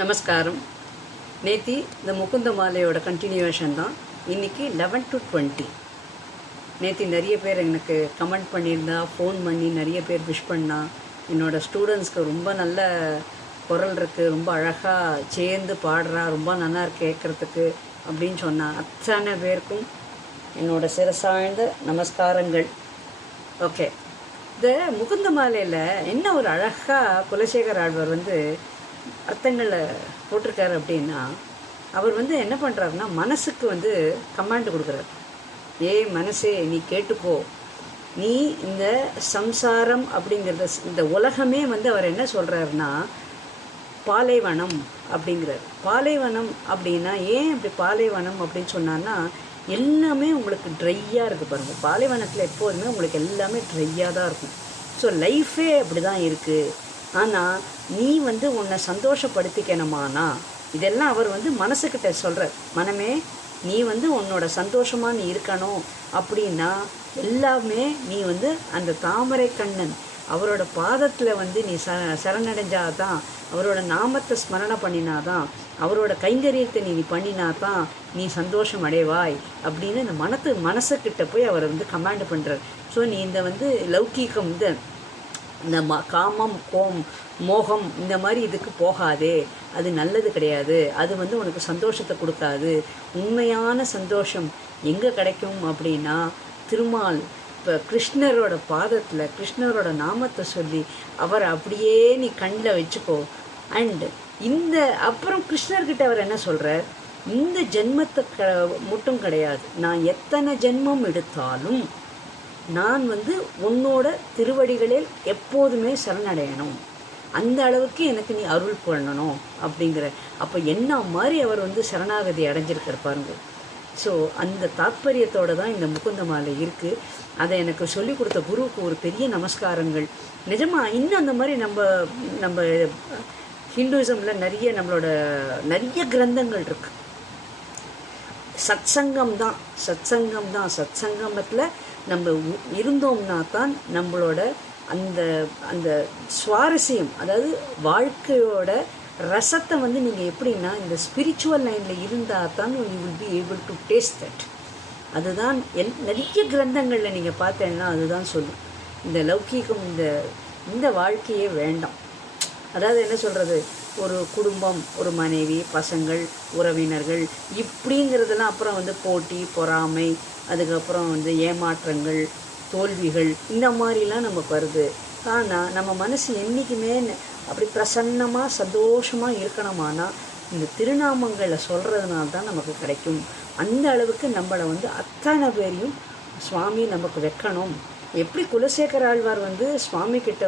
நமஸ்காரம். நேத்தி இந்த முகுந்த மாலையோட கண்டினியூவேஷன் தான். இன்றைக்கி 11 to 20. நேத்தி நிறைய பேர் எனக்கு கமெண்ட் பண்ணியிருந்தா, ஃபோன் பண்ணி நிறைய பேர் விஷ் பண்ணா. என்னோடய ஸ்டூடெண்ட்ஸ்க்கு ரொம்ப நல்ல குரல் இருக்குது, ரொம்ப அழகாக சேர்ந்து பாடுறா, ரொம்ப நல்லா இருக்கு கேட்குறதுக்கு அப்படின்னு சொன்னால் அத்தனை பேருக்கும் என்னோடய சிரசாழ்ந்த நமஸ்காரங்கள். ஓகே, இந்த முகுந்த மாலையில் என்ன ஒரு அழகாக குலசேகர ஆழ்வார் அர்த்தங்களை போட்டிருக்காரு அப்படின்னா, அவர் என்ன பண்ணுறாருன்னா, மனசுக்கு கமாண்ட் கொடுக்குறாரு. மனசே நீ கேட்டுக்கோ, நீ இந்த சம்சாரம் அப்படிங்கிறத, இந்த உலகமே அவர் என்ன சொல்கிறாருன்னா பாலைவனம் அப்படிங்கிறார். பாலைவனம் அப்படின்னா ஏன் அப்படி பாலைவனம் அப்படின்னு சொன்னான்னா, எல்லாமே உங்களுக்கு ட்ரையாக இருக்குது பாருங்கள். பாலைவனத்தில் எப்போதுமே உங்களுக்கு எல்லாமே ட்ரையாக தான் இருக்கும். ஸோ லைஃபே அப்படி தான் இருக்குது. ஆனால் நீ உன்னை சந்தோஷப்படுத்திக்கணுமானா, இதெல்லாம் அவர் மனசுக்கிட்ட சொல்கிறார். மனமே, நீ உன்னோட சந்தோஷமாக நீ இருக்கணும் அப்படின்னா எல்லாமே நீ அந்த தாமரை கண்ணன் அவரோட பாதத்தில் நீ சரணடைஞ்சாதான், அவரோட நாமத்தை ஸ்மரணை பண்ணினாதான், அவரோட கைங்கரியத்தை நீ பண்ணினாதான் நீ சந்தோஷம் அடைவாய் அப்படின்னு இந்த மனசுக்கிட்ட போய் அவர் கமாண்ட் பண்ணுறார். ஸோ நீ இந்த லௌகீகம், இந்த காமம், மோகம் இந்த மாதிரி இதுக்கு போகாதே, அது நல்லது கிடையாது, அது உனக்கு சந்தோஷத்தை கொடுக்காது. உண்மையான சந்தோஷம் எங்கே கிடைக்கும் அப்படின்னா, திருமால் இப்போ கிருஷ்ணரோட பாதத்தில் கிருஷ்ணரோட நாமத்தை சொல்லி அவரை அப்படியே நீ கண்ணில் வச்சுக்கோ. அண்டு இந்த அப்புறம் கிருஷ்ணர்கிட்ட அவர் என்ன சொல்கிறார், இந்த ஜென்மத்தை மட்டும் கிடையாது, நான் எத்தனை ஜென்மம் எடுத்தாலும் நான் உன்னோட திருவடிகளில் எப்போதுமே சரணடையணும், அந்த அளவுக்கு எனக்கு நீ அருள் பண்ணணும் அப்படிங்கிற. அப்போ என்ன மாதிரி அவர் சரணாகதி அடைஞ்சிருக்கார் பாருங்க. ஸோ அந்த தாத்பரியத்தோடு தான் இந்த முகுந்த மாலை இருக்குது. அதை எனக்கு சொல்லிக் கொடுத்த குருவுக்கு ஒரு பெரிய நமஸ்காரங்கள். நிஜமாக இன்னும் அந்த மாதிரி நம்ம ஹிந்துயிசமில் நம்மளோட நிறைய கிரந்தங்கள் இருக்குது. சத்சங்கம் தான் சத்சங்கத்தில் நம்ம இருந்தோம்னா தான் நம்மளோட அந்த அந்த சுவாரஸ்யம், அதாவது வாழ்க்கையோட ரசத்தை நீங்கள் எப்படின்னா, இந்த ஸ்பிரிச்சுவல் லைனில் இருந்தால் தான் you will be able to taste that. அதுதான் நிறைய கிரந்தங்களில் நீங்கள் பார்த்தேன்னா அதுதான் சொல்லும், இந்த லௌகீகம், இந்த வாழ்க்கையே வேண்டாம். அதாவது என்ன சொல்கிறது, ஒரு குடும்பம், ஒரு மனைவி, பசங்கள், உறவினர்கள் இப்படிங்கிறதெல்லாம் அப்புறம் போட்டி, பொறாமை, அதுக்கப்புறம் ஏமாற்றங்கள், தோல்விகள், இந்த மாதிரிலாம் நமக்கு வருது. ஆனால் நம்ம மனசு என்றைக்குமே அப்படி பிரசன்னமாக சந்தோஷமாக இருக்கணுமானா இந்த திருநாமங்களை சொல்கிறதுனால தான் நமக்கு கிடைக்கும். அந்த அளவுக்கு நம்மளை அத்தனை பேரையும் சுவாமி நமக்கு வைக்கணும். எப்படி குலசேகர ஆழ்வார் சுவாமி கிட்ட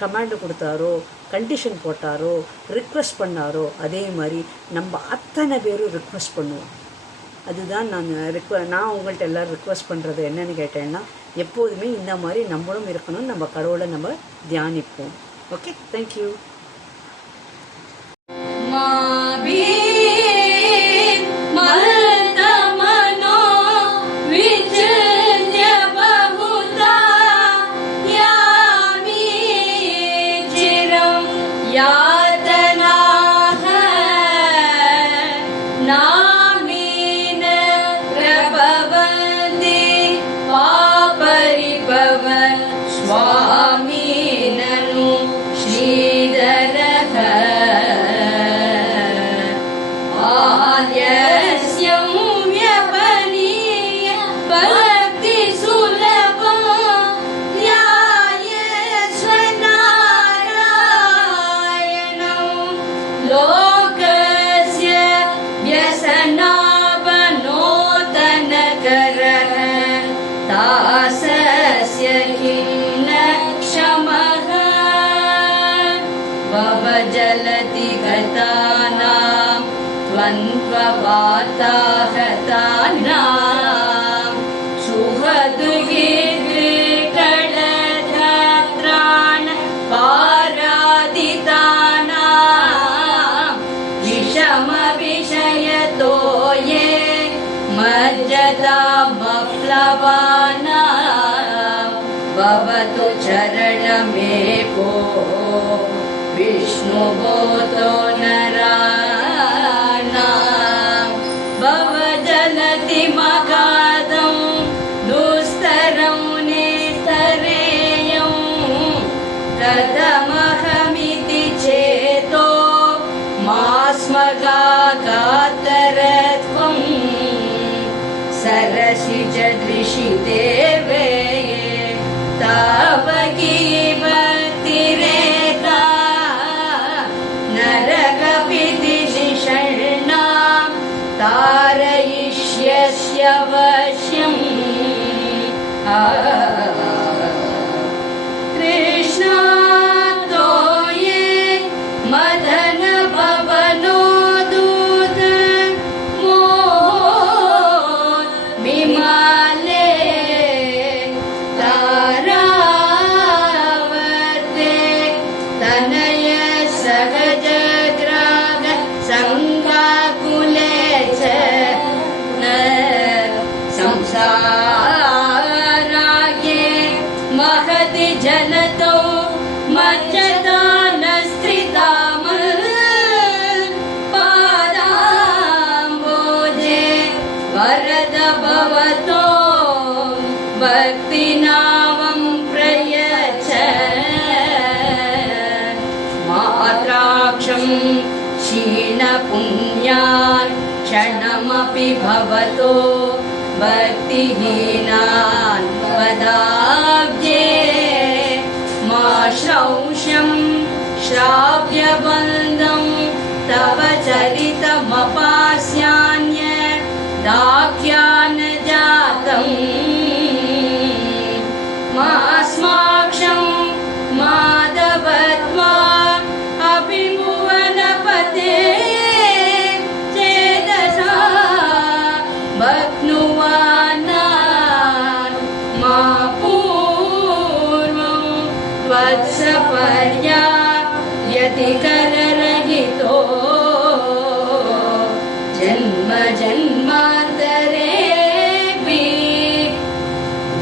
கமாண்டு கொடுத்தாரோ, கண்டிஷன் போட்டாரோ, ரிக்வெஸ்ட் பண்ணாரோ, அதே மாதிரி நம்ம அத்தனை பேரும் ரிக்வெஸ்ட் பண்ணுவோம். அதுதான் நான் உங்கள்கிட்ட எல்லோரும் ரிக்வெஸ்ட் பண்ணுறது என்னன்னு கேட்டேன்னா, எப்போதுமே இந்த மாதிரி நம்மளும் இருக்கணும், நம்ம கடவுளை நம்ம தியானிப்போம். Okay, thank you. जलति गतानां त्वन्त्ववाताहतानां सुहृद्गीर्घटत्राण पारादितानां विषमविषयतो ये मज्जतामप्लवानां भवतु चरणमेको विष्णुभूतो न नरकपितिशर्णां तारयिष्यस्यवश्यम् कृष्णातो ये मदन भवनो दूत विमाले तारावर्ते तनय सहज ग्राग संगाकुले च न संसाराये महति जनतो मज्जदानस्त्रिताम पादाम्बोजे वरद भवतो भक्तिनामं प्रयच्छ मात्राक्षं क्षीणपुण्यान् क्षणमपि भवतो भक्तिहीनान् पदाब्जे मा श्रौष्यं श्राव्यबन्धं तव चरितमपास्यान्य दाख्यानजातम् मास्माक्षं माधवत्वा अभिभुवनपते चेतसा भक्नुवानान् मा पूर्वं त्वत्सपर्या व्यतिकररहितो जन्म जन्मान्तरेऽपि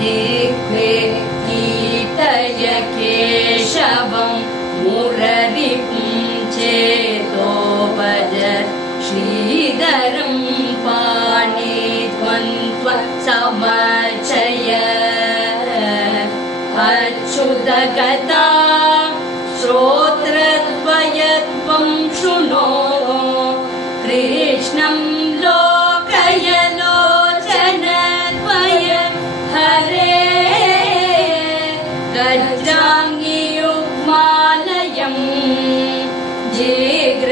दिग्वे कीर्तय केशवं मुररिपुं चेतो भज श्रीधरं पाणित्वं अच्युतगता श्रोत्रद्वयत्वं शृणो कृष्णं लोकय लोचनद्वय हरे गजाङ्गियुग्मालयं जिग्रग्राण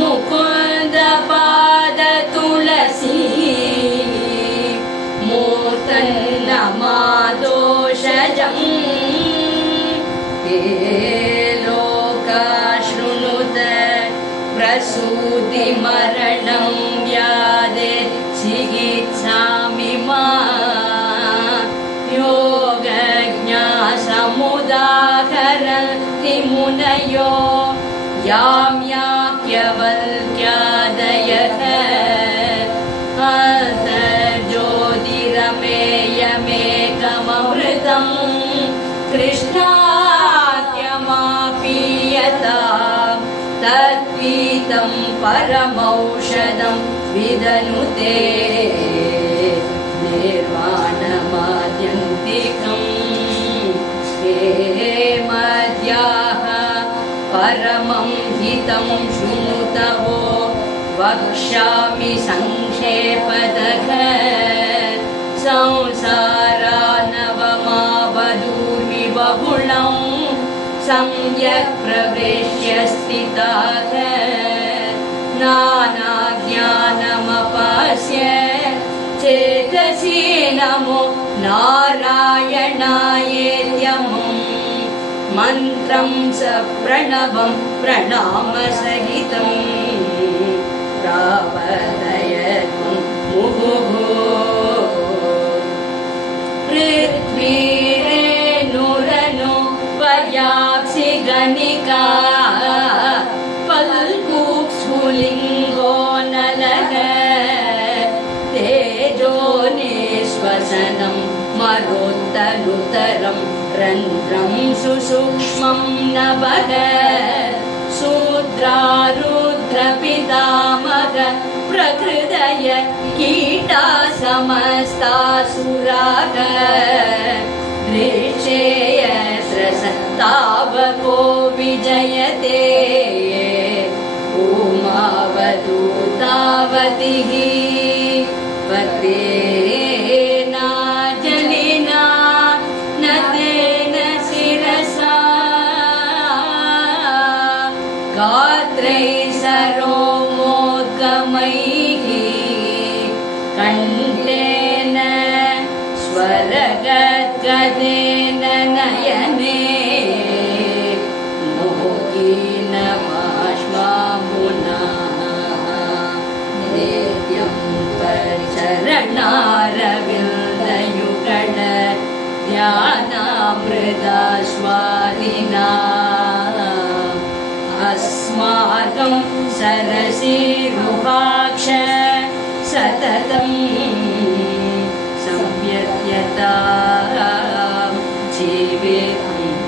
मुकुन्दपादतुलसी मूर्तन्नमादोषजम् हे लोका शृणुत प्रसूतिमरणं व्याधे चिकित्सामि मा योगज्ञासमुदाहरन्ति मुनयो यां याज्ञवल्क्यादयः ज्योतिरमेयमेकममृतं कृष्णाद्यमापीयतां तत्पीतं परमौषधं विदनुते निर्वाणमाद्यन्तिकम् हे मद्याः परमं हितं शृणुतवो वक्ष्यामि संक्षेपतः संसारानवमावधूर्मि बहुलं सम्यक् प्रवेश्य स्थिताः नानाज्ञानमपास्य चेतसि नमो नारायणायेत्यमुम् मन्त्रं स प्रणवं प्रणामसहितं प्रावर्तयत्वं मुहुः पृथ्वीरेणुरनु पर्याप्सि गणिका फल्गुस्फुलिङ्गो नलः तेजो निःश्वसनं मरोत्तनुतरं रन्ध्रं सुसूक्ष्मं नभः शूद्रारुद्रपितामह प्रकृतय कीटा समस्तासुराः दृक्षेयस्रसतावको विजयते उमावधूतावतिः भक्तेना जलिना न तेन शिरसा गात्रैः सरोमोद्गमैः कण्ठेन स्वरगद्गदेन नयने मोहीन बाष्पाम्बुना नित्यं चरणारविन्दयुगल ध्यानामृतास्वादिना अस्माकं सरसीरुहाक्ष सततं संव्यत्यता जीवेऽहम्